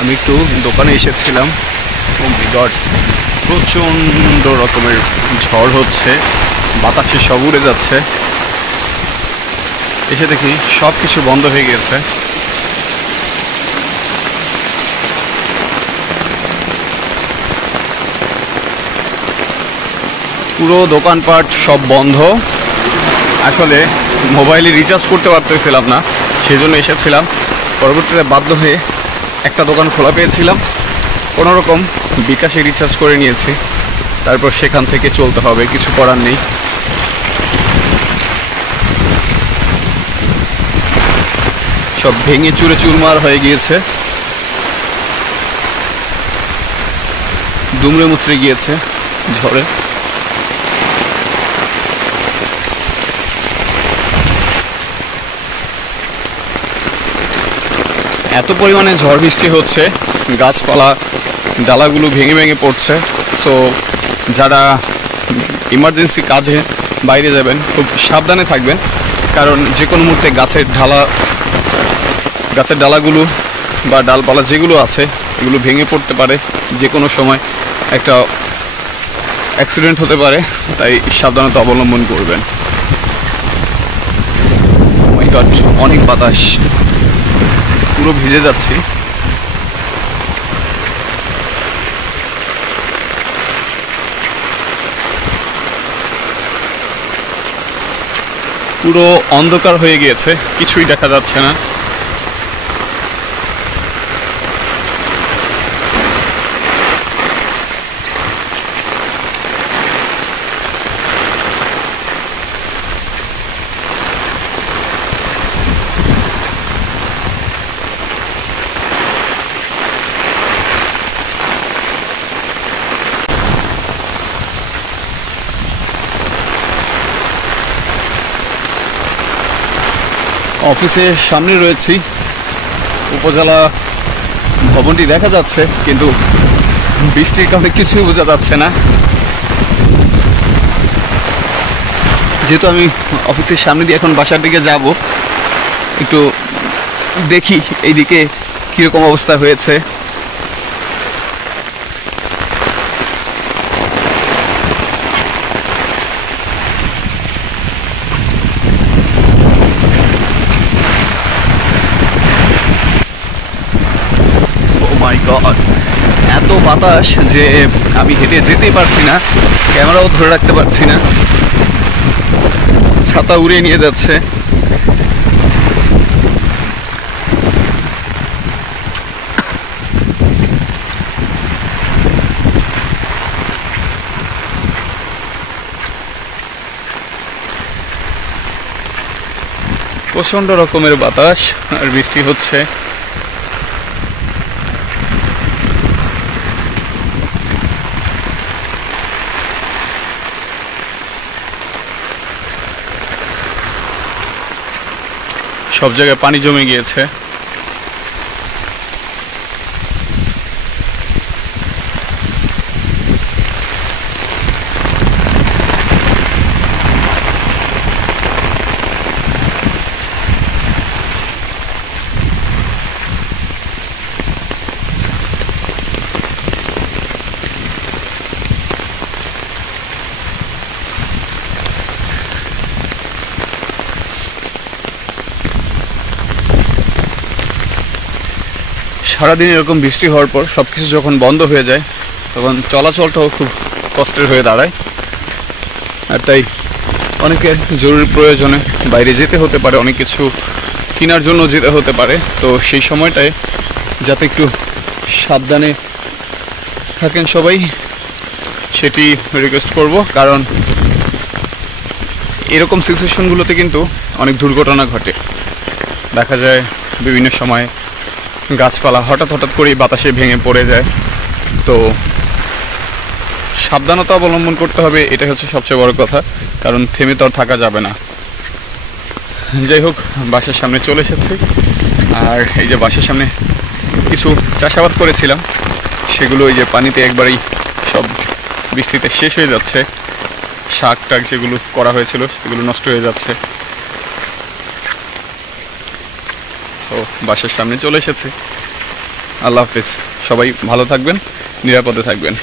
আমি একটু দোকানে এসেছিলাম। ও মাই গড, প্রচণ্ড রকমের ঝড় হচ্ছে, বাতাসে সব উড়ে যাচ্ছে। এসে দেখি সব কিছু বন্ধ হয়ে গেছে। পুরো দোকানপাট সব বন্ধ। আসলে মোবাইলে রিচার্জ করতে পারতেছিলাম না, সেজন্য এসেছিলাম। পরবর্তীতে বাধ্য হয়ে একটা দোকান খোলা পেয়েছিলাম, কোনোরকম বিকাশে রিচার্জ করে নিয়েছি। তারপর সেখান থেকে চলতে হবে, কিছু করার নেই। সব ভেঙে চুরে চুরমার হয়ে গিয়েছে, দুমড়ে মুচড়ে গিয়েছে ঝড়ে। এত পরিমাণে ঝড় বৃষ্টি হচ্ছে, গাছপালা ডালাগুলো ভেঙে ভেঙে পড়ছে। সো যারা ইমার্জেন্সি কাজে বাইরে যাবেন খুব সাবধানে থাকবেন, কারণ যে কোনো মুহূর্তে গাছের ডালাগুলো বা ডালপালা যেগুলো আছে এগুলো ভেঙে পড়তে পারে। যে কোনো সময় একটা অ্যাক্সিডেন্ট হতে পারে, তাই সাবধানতা অবলম্বন করবেন। ও মাই গড, অনেক বাতাস, পুরো ভিজে যাচ্ছি। পুরো অন্ধকার হয়ে গিয়েছে, কিছুই দেখা যাচ্ছে না। অফিসের সামনে রয়েছি, উপজেলা ভবনটি দেখা যাচ্ছে, কিন্তু বৃষ্টির কারণে কিছুই বোঝা যাচ্ছে না। যেহেতু আমি অফিসের সামনে দিয়ে এখন বাসার দিকে যাব, একটু দেখি এইদিকে কীরকম অবস্থা হয়েছে। এত বাতাস যে আমি হেঁটে যেতেই পারছি না, ক্যামেরাও ধরে রাখতে পারছি না, ছাতা উড়িয়ে নিয়ে যাচ্ছে। প্রচণ্ড রকমের বাতাস আর বৃষ্টি হচ্ছে। সব জায়গায় পানি জমে গিয়েছে। সারাদিন এরকম বৃষ্টি হওয়ার পর সব কিছু যখন বন্ধ হয়ে যায়, তখন চলাচলটাও খুব কষ্টের হয়ে দাঁড়ায়। আর তাই অনেকের জরুরি প্রয়োজনে বাইরে যেতে হতে পারে, অনেক কিছু কেনার জন্য যেতে হতে পারে। তো সেই সময়টায় যাতে একটু সাবধানে থাকেন সবাই, সেটি রিকোয়েস্ট করব। কারণ এরকম সিচুয়েশনগুলোতে কিন্তু অনেক দুর্ঘটনা ঘটে। দেখা যায় বিভিন্ন সময় গাছপালা হঠাৎ করেই বাতাসে ভেঙে পড়ে যায়। তো সাবধানতা অবলম্বন করতে হবে, এটা হচ্ছে সবচেয়ে বড় কথা, কারণ থেমে তো আর থাকা যাবে না। যাই হোক, বাসার সামনে চলে এসেছি। আর এই যে বাসার সামনে কিছু চাষাবাদ করেছিলাম, সেগুলো এই যে পানিতে একবারেই সব বৃষ্টিতে শেষ হয়ে যাচ্ছে। শাক টাক যেগুলো করা হয়েছিল সেগুলো নষ্ট হয়ে যাচ্ছে। তো বাসার সামনে চলে এসেছি। আল্লাহ হাফেজ। সবাই ভালো থাকবেন, নিরাপদে থাকবেন।